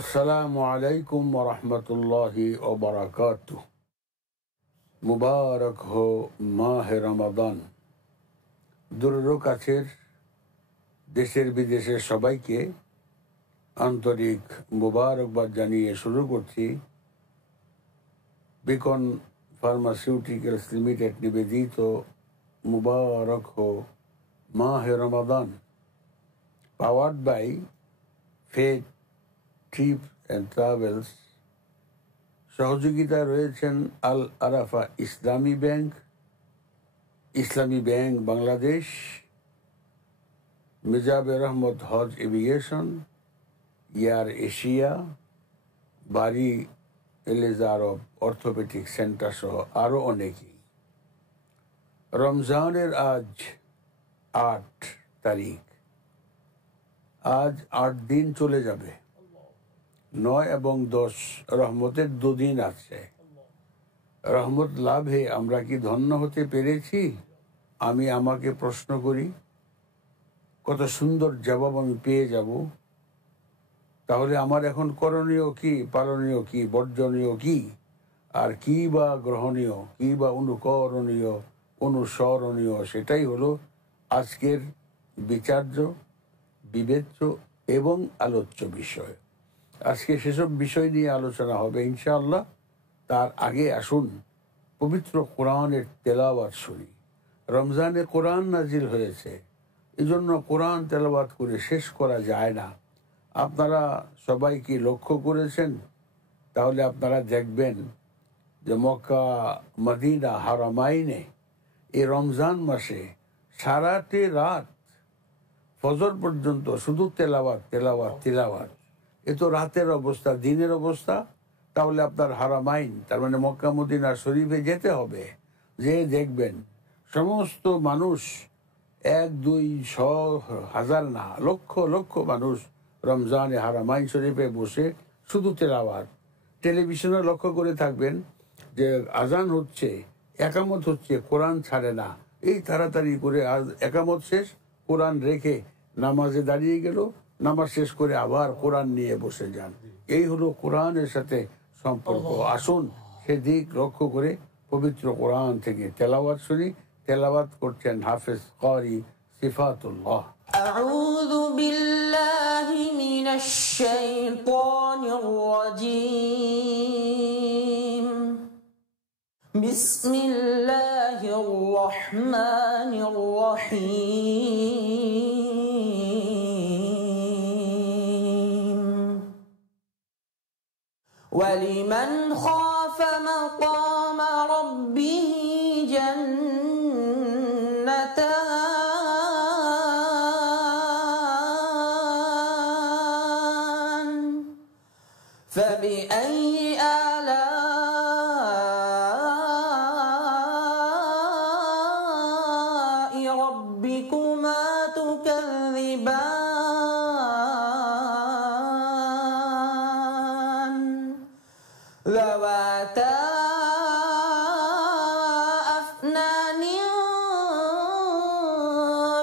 আসসালামু আলাইকুম ওয়া রাহমাতুল্লাহি ওয়া বারাকাতুহু। মুবারক হো মাহে রমাদান। দূরের কাছের দেশের বিদেশের সবাইকে আন্তরিক মুবারকবাদ জানিয়ে শুরু করছি বিকন ফার্মাসিউটিক্যালস লিমিটেড নিবেদিত মুবারক হো মাহে Ramadan, powered by Faith Trip and Travels. সহযোগিতা রয়েছেন আল আরাফা ইসলামী ব্যাংক বাংলাদেশ, মিজাবের রহমত হজ এভিয়েশন, ইয়ার এশিয়া, বাড়ি এলেজার অর্থোপেডিক সেন্টার সহ আরও অনেকেই। রমজানের আজ ৮ তারিখ, আজ ৮ দিন চলে যাবে। ৯ এবং ১০ রহমতের ২ দিন আছে। রহমত লাভে আমরা কি ধন্য হতে পেরেছি? আমি আমাকে প্রশ্ন করি, কত সুন্দর জবাব আমি পেয়ে যাব। তাহলে আমার এখন করণীয় কি, পালনীয় কি, বর্জনীয় কি, আর কি বা গ্রহণীয়, কি বা অনুকরণীয়, অনুসরণীয়, সেটাই হলো আজকের বিচার্য, বিবেচ্য এবং আলোচ্য বিষয়। আজকে সেসব বিষয় নিয়ে আলোচনা হবে ইনশাআল্লাহ। তার আগে আসুন পবিত্র কোরআনের তেলাওয়াত শুনি। রমজানে কোরআন নাজিল হয়েছে, এজন্য কোরআন তেলাওয়াত করে শেষ করা যায় না। আপনারা সবাই কি লক্ষ্য করেছেন? তাহলে আপনারা দেখবেন যে মক্কা, মদিনা, হারামাইনে এই রমজান মাসে সারাটি রাত ফজর পর্যন্ত শুধু তেলাওয়াত তেলাওয়াত তেলাওয়াত। এ তো রাতের অবস্থা, দিনের অবস্থা। তাহলে আপনার হারামাইন, তার মানে মক্কা মদিনা শরীফে যেতে হবে, যে দেখবেন সমস্ত মানুষ, ১, ২, ১০০০ না, লক্ষ লক্ষ মানুষ রমজানে হারামাইন শরীফে বসে শুধু তেলাওয়াত। টেলিভিশনে লক্ষ্য করে থাকবেন যে আজান হচ্ছে, একামত হচ্ছে, কোরআন ছাড়ে না। এই তাড়াতাড়ি করে একামত শেষ, কোরআন রেখে নামাজে দাঁড়িয়ে গেল, নামাজ শেষ করে আবার কোরআন নিয়ে বসে যান। এই হলো কোরআনের সাথে সম্পর্ক। আসুন সেদিক লক্ষ্য করে পবিত্র কোরআন থেকে তেলাওয়াত শুনি। তেলাওয়াত করছেন হাফেজ কারি সিফাতুল্লাহ। আউযু বিল্লাহি মিনাশ শাইতানির রাজীম। বিসমিল্লাহির রহমানির রহিম। ওয়ালিমান খাফা মাকামা রাব্বিহি জান্নাতান। فبأي آلاء ربكما تكذبان؟ ذواتا أفنان.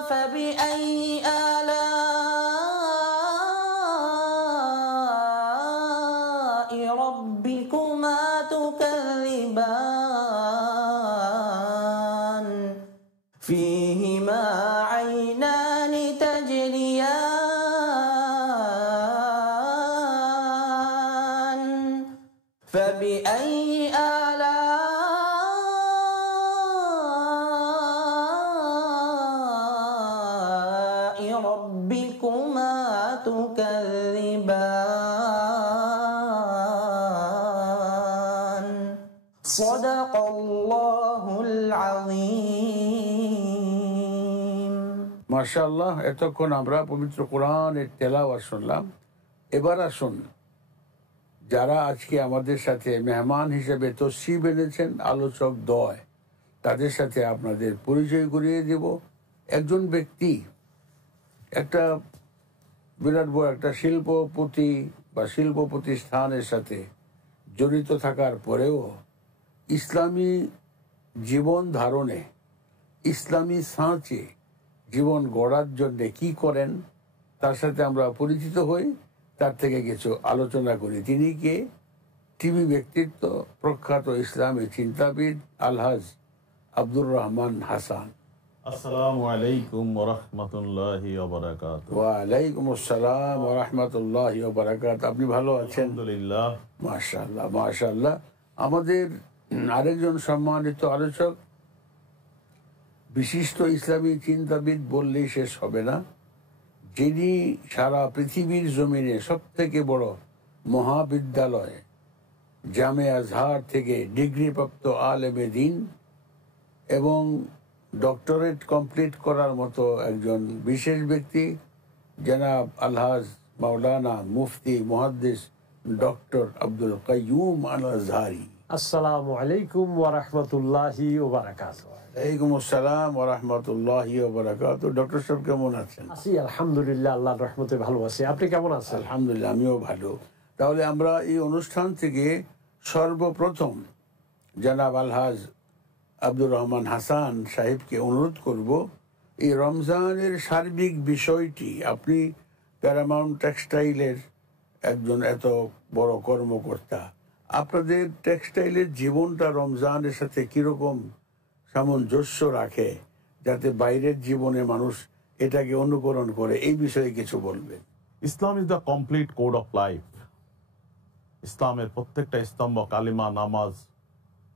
فبأي آلاء ربكما تكذبان؟ فيهما عينان تجريان. فبأي آلاء ربكما تكذبان؟ صدق الله العظيم. মাশাআল্লাহ, এতক্ষণ আমরা পবিত্র কোরআনের তেলাওয়াত শুনলাম। এবার আসুন, যারা আজকে আমাদের সাথে মেহমান হিসেবে তশরিফ এনেছেন, আলোচক দ্বয়, তাদের সাথে আপনাদের পরিচয় করিয়ে দেব। একজন ব্যক্তি একটা বিরাট বড় একটা শিল্পপতি বা শিল্প প্রতিষ্ঠানের সাথে জড়িত থাকার পরেও ইসলামী জীবন ধারণে, ইসলামী সাঁচে জীবন গড়ার জন্যে কি করেন তার সাথে আমরা পরিচিত হই তার থেকে কিছু আলোচনা করি। তিনি কে? টিভি ব্যক্তিত্ব, প্রখ্যাত ইসলামী চিন্তাবিদ আলহাজ আব্দুর রহমান হাসান। আসসালামু আলাইকুম ওয়া রাহমাতুল্লাহি ওয়া বারাকাতুহু। ওয়া আলাইকুম আসসালাম ওয়া রাহমাতুল্লাহি ওয়া বারাকাতুহু। আপনি ভালো আছেন? আলহামদুলিল্লাহ। মাশাআল্লাহ মাশাআল্লাহ। আমাদের আরেকজন সম্মানিত আলোচক, বিশিষ্ট ইসলামী চিন্তাবিদ বললেই শেষ হবে না, যিনি সারা পৃথিবীর জমিনে সব থেকে বড় মহাবিদ্যালয় জামে আজহার থেকে ডিগ্রিপ্রাপ্ত আলেমে দিন এবং ডক্টরেট কমপ্লিট করার মতো একজন বিশেষ ব্যক্তি, জনাব আলহাজ মাওলানা মুফতি মুহাদ্দিস ডক্টর আব্দুল কাইয়ুম আল আজহারি। আসসালামু আলাইকুম ওয়া রাহমাতুল্লাহি ওয়া বারাকাতুহু। ওয়ালাইকুম আসসালাম ওয়া রাহমাতুল্লাহি ওয়া বারাকাতুহু। ডক্টর সাহেব কেমন আছেন? আছি আলহামদুলিল্লাহ, আল্লাহর রহমতে ভালো আছি। আপনি কেমন আছেন? আলহামদুলিল্লাহ, আমিও ভালো। তাহলে আমরা এই অনুষ্ঠান থেকে সর্বপ্রথম জনাব আলহাজ আব্দুর রহমান হাসান সাহেবকে অনুরোধ করব, এই রমজানের সার্বিক বিষয়টি, আপনি প্যারামাউন্ট টেক্সটাইলের একজন এত বড় কর্মকর্তা, আপনাদের টেক্সটাইলের জীবনটা রমজানের সাথে কিরকম সামঞ্জস্য রাখে যাতে বাইরের জীবনে মানুষ এটাকে অনুকরণ করে, এই বিষয়ে কিছু বলবেন। Islam is the complete code of life. ইসলামের প্রত্যেকটা স্তম্ভ, কালিমা, নামাজ,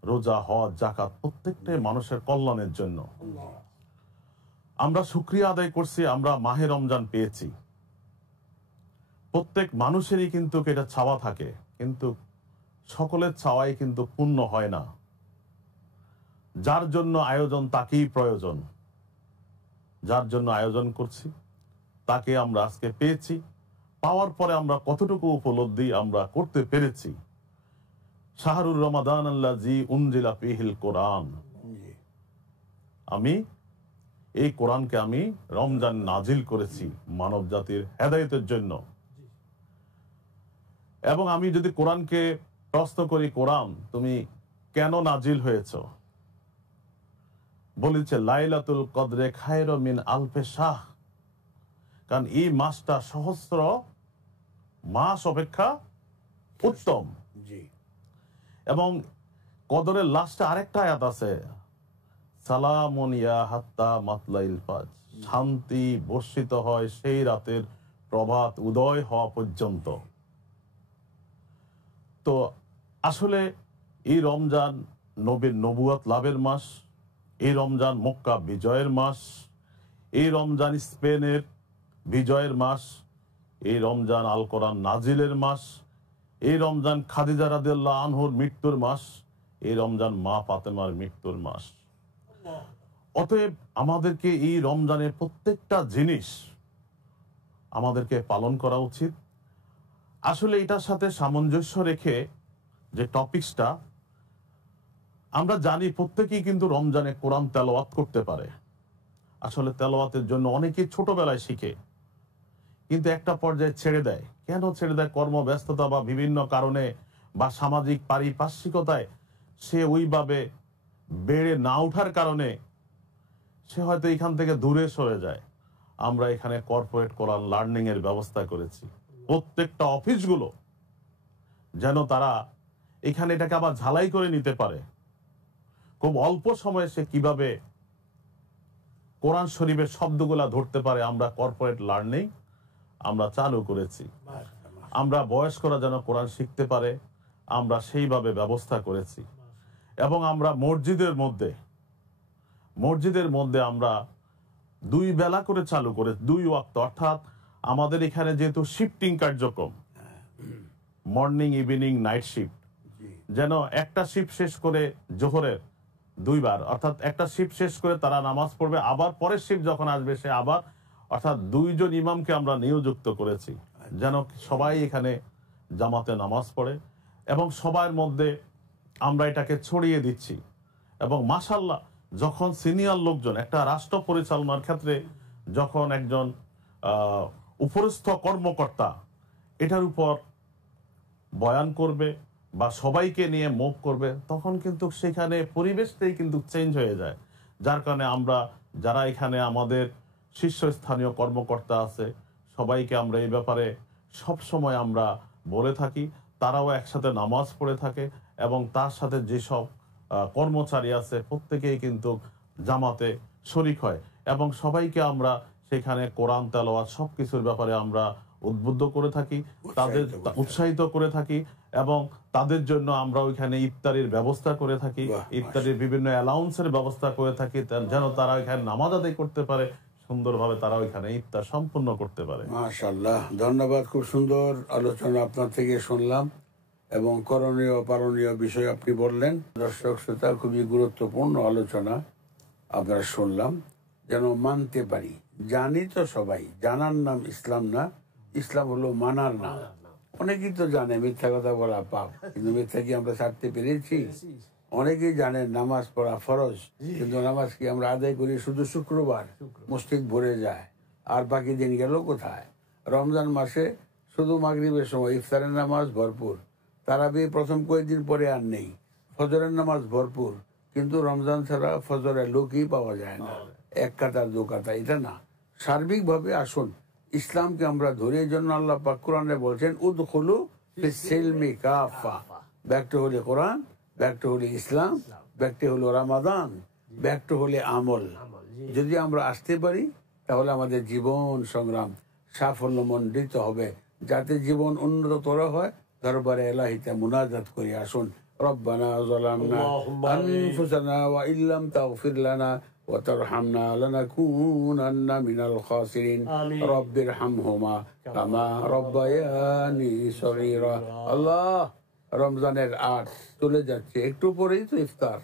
রোজা, হজ, যাকাত, প্রত্যেকটাই মানুষের কল্যাণের জন্য। আমরা শুকরিয়া আদায় করছি, আমরা মাহে রমজান পেয়েছি। প্রত্যেক মানুষেরই কিন্তু এটা চাওয়া থাকে, কিন্তু সকলের চাওয়াই কিন্তু পূর্ণ হয় না। যার জন্য আয়োজন তাকেই প্রয়োজন। যার জন্য আয়োজন করছি তাকে আমরা আজকে পেয়েছি। পাওয়ার পরে আমরা কতটুকু উপলব্ধি আমরা করতে পেরেছি। শাহরুর রমাদান আল্লাযী উনজিলা ফীহিল কোরআন। আমি এই কোরআনকে আমি রমজান নাজিল করেছি মানব জাতির হেদায়েতের জন্য। এবং আমি যদি কোরআনকে প্রশ্ন করি, কোরআন তুমি কেন নাজিল হয়েছ, বলেছে লাইলাতুল কদরে খায়রু মিন আলফে শাহ। কারণ এই মাসটা সহস্র মাস অপেক্ষা উত্তম। এবং কদরের লাস্টে আরেকটা আয়াত আছে, সালামুন ইয়া হাত্তা মাতলাইল ফাজ, শান্তি বর্ষিত হয় সেই রাতের প্রভাত উদয় হওয়া পর্যন্ত। তো আসলে এই রমজান নবীর নবুয়ত লাভের মাস, এই রমজান মক্কা বিজয়ের মাস, এই রমজান স্পেনের বিজয়ের মাস, এই রমজান আল কোরআন নাজিলের মাস, এই রমজান খাদিজা রাদিয়াল্লাহু আনহুর মৃত্যুর মাস, এই রমজান মা ফাতেমার মৃত্যুর মাস। অতএব আমাদেরকে এই রমজানের প্রত্যেকটা জিনিস আমাদেরকে পালন করা উচিত। আসলে এটার সাথে সামঞ্জস্য রেখে যে টপিকসটা, আমরা জানি প্রত্যেকেই কিন্তু রমজানে কোরআন তেলাওয়াত করতে পারে। আসলে তেলাওয়াতের জন্য অনেকেই ছোটবেলায় শিখে, কিন্তু একটা পর্যায়ে ছেড়ে দেয়। কেন ছেড়ে দেয়? কর্মব্যস্ততা বা বিভিন্ন কারণে বা সামাজিক পারিপার্শ্বিকতায় সে ওইভাবে বেড়ে না ওঠার কারণে সে হয়তো এখান থেকে দূরে সরে যায়। আমরা এখানে কর্পোরেট কোরআন লার্নিং এর ব্যবস্থা করেছি। প্রত্যেকটা অফিসগুলো যেন তারা এখানে এটাকে আবার ঝালাই করে নিতে পারে। খুব অল্প সময়ে সে কিভাবে কোরআন শরীফের শব্দগুলা ধরতে পারে, আমরা কর্পোরেট লার্নিং আমরা চালু করেছি। আমরা বয়স্করা যেন কোরআন শিখতে পারে, আমরা সেইভাবে ব্যবস্থা করেছি। এবং আমরা মসজিদের মধ্যে আমরা 2 বেলা করে চালু করে 2 ওয়াক্ত, অর্থাৎ আমাদের এখানে যেহেতু শিফটিং কার্যক্রম, মর্নিং ইভিনিং নাইট শিফট, যেন একটা শিফট শেষ করে জোহরের 2 বার, অর্থাৎ একটা শিফট শেষ করে তারা নামাজ পড়বে, আবার পরের শিফট যখন আসবে সে আবার, অর্থাৎ 2 জন ইমামকে আমরা নিয়োজিত করেছি যেন সবাই এখানে জামাতে নামাজ পড়ে। এবং সবার মধ্যে আমরা এটাকে ছড়িয়ে দিচ্ছি। এবং মাশাআল্লাহ, যখন সিনিয়র লোকজন, একটা রাষ্ট্র পরিচালনার ক্ষেত্রে যখন একজন উপরস্থ কর্মকর্তা এটার উপর বয়ান করবে বা সবাইকে নিয়ে মুভ করবে, তখন কিন্তু সেখানে পরিবেশটাই কিন্তু চেঞ্জ হয়ে যায়। যার কারণে আমরা যারা এখানে আমাদের শীর্ষস্থানীয় কর্মকর্তা আছে সবাইকে আমরা এই ব্যাপারে সব সময় আমরা বলে থাকি। তারাও একসাথে নামাজ পড়ে থাকে এবং তার সাথে যেসব কর্মচারী আছে প্রত্যেকেই কিন্তু জামাতে শরিক হয় এবং সবাইকে আমরা সেখানে কোরআন তেলাওয়াত সবকিছুর ব্যাপারে আমরা উদ্বুদ্ধ করে থাকি, তাদের উৎসাহিত করে থাকি এবং তাদের জন্য আমরা ওইখানে ইফতারির ব্যবস্থা করে থাকি, ইফতারির বিভিন্ন অ্যালাউন্সের ব্যবস্থা করে থাকি যেন তারা ওইখানে নামাজ আদায় করতে পারে, সুন্দরভাবে তারা ওইখানে ইফতার সম্পূর্ণ করতে পারে। মাশাআল্লাহ, ধন্যবাদ। খুব সুন্দর আলোচনা আপনার থেকে শুনলাম এবং করণীয় পালনীয় বিষয় আপনি বললেন। দর্শক শ্রোতা, খুবই গুরুত্বপূর্ণ আলোচনা আমরা শুনলাম, যেন মানতে পারি। জানি তো সবাই, জানার নাম ইসলাম না, ইসলাম হলো মানার নাম। অনেকেই তো জানে মিথ্যা কথা বলা পাপ, কিন্তু মিথ্যা কি আমরা ছাড়তে পেরেছি? অনেকেই জানে নামাজ পড়া ফরজ, কিন্তু নামাজ কি আমরা আদায় করি শুধু শুক্রবার, মসজিদ ভরে যায়, আর বাকি দিন গেল কোথায়? রমজান মাসে শুধু মাগরিবের সময় ইফতারের নামাজ ভরপুর, তারাবি প্রথম কয়েকদিন পরে আর নেই, ফজরের নামাজ ভরপুর, কিন্তু রমজান ছাড়া ফজরের লোকই পাওয়া যায় না, এক কাতার দু কাতার। এটা না, সার্বিকভাবে আসুন ইসলামকে আমরা ধরে। এই জন্য আল্লাহ পাক কোরআনে বলছেন উদখুলু ফিস-সিলমি কাফা। ব্যাকটা হলে কোরআন, ব্যাকটা হলে ইসলাম, ব্যাকটা হলো রমাদান, ব্যাকটা হলে আমল। যদি আমরা আসতে পারি তাহলে আমাদের জীবন সংগ্রাম সাফল্যমণ্ডিত হবে। যাতে জীবন উন্নততর হয়, দরবারে এলাহিতে মুনাজাত করে আসুন। রব্বানা যালামনা আনফুসানা ওয়া ইল্লাম তাগফির লানা ওয়া তারহামনা লানাকুনান্না মিনাল খাসিরিন রব্বিরহামহুমা কামা রব্বায়ানি সগীরা। আল্লাহ, রমজানের 8 চলে যাচ্ছে, একটু পরেই তো ইফতার।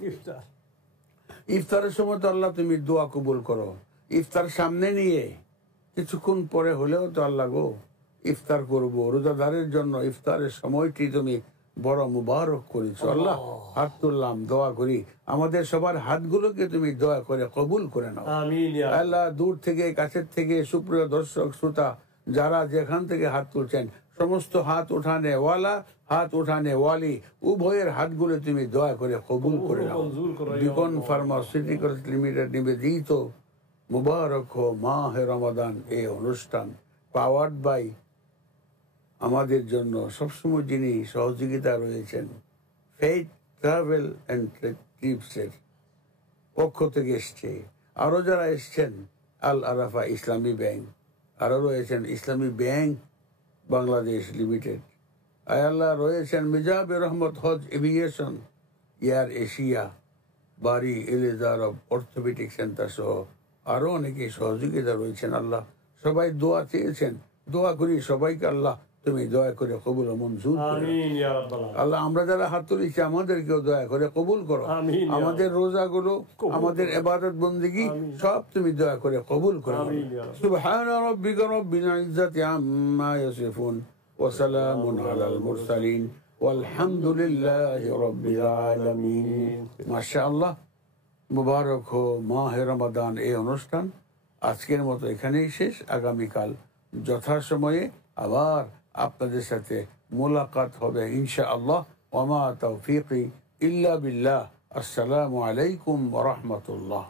ইফতারের সময় তো আল্লাহ তুমি দোয়া কবুল করো। ইফতার সামনে নিয়ে কিছুক্ষণ পরে হলেও তো আল্লাহ গো ইফতার করবো। রোজাদারের জন্য ইফতারের সময়টি তুমি বড় মুবারক করেছো। আল্লাহ, হাত তুললাম, দোয়া করি আমাদের সবার হাতগুলোকে তুমি দয়া করে কবুল করে নাও। আল্লাহ, দূর থেকে কাছের থেকে সুপ্রিয় দর্শক শ্রোতা যারা যেখান থেকে হাত তুলছেন, সমস্ত হাত উঠানে ওয়ালা, হাত উঠানে ওয়ালি, উভয়ের হাতগুলো তুমি দয়া করে কবুল করে নাও। বিকন ফার্মাসিউটিক্যালস লিমিটেড নিবেদিত মুবারক হো মাহে রমাদান এই অনুষ্ঠান, পাওয়ার্ড বাই আমাদের জন্য সবসময় যিনি সহযোগিতা রয়েছেন ফেইথ ট্রাভেল অ্যান্ড ট্রিপসের পক্ষ থেকে এসছে। আরো যারা এসছেন আল আরাফা ইসলামী ব্যাংক, আরো রয়েছেন ইসলামী ব্যাংক বাংলাদেশ লিমিটেড, আয়াল্লাহ রয়েছেন মিজাবে রহমত হজ এভিয়েশন, এয়ার এশিয়া, বাড়ি এলিজার অব অর্থোপেডিক সেন্টার সহ আরো অনেকে সহযোগিতা রয়েছেন। আল্লাহ, সবাই দোয়া চেয়েছেন, দোয়া করি সবাইকে আল্লাহ তুমি দয়া করে কবুল ও মঞ্জুর করো। আল্লাহ, আমরা যারা হাত তুলেছি আমাদেরকেও দয়া করে কবুল করো। আমাদের রোজাগুলো, আমাদের ইবাদত বন্দেগী সব তুমি দয়া করে কবুল করো। সুবহানা রাব্বিকা রাব্বিল ইজ্জাতি আম্মা ইয়াসিফুন ওয়া সালামুন আলাল মুরসালিন ওয়ালহামদুলিল্লাহি রাব্বিল আলামিন। মাশাআল্লাহ, মুবারক হো মাহে রমাদান এই অনুষ্ঠান আজকের মতো এখানেই শেষ। আগামীকাল যথাসময়ে আবার আপনাদের সাথে মোলাকাত হবে ইনশাআল্লাহ। ওয়া মা তাওফীকি ইল্লা বিল্লাহ। আসসালামু আলাইকুম ওয়া রাহমাতুল্লাহ।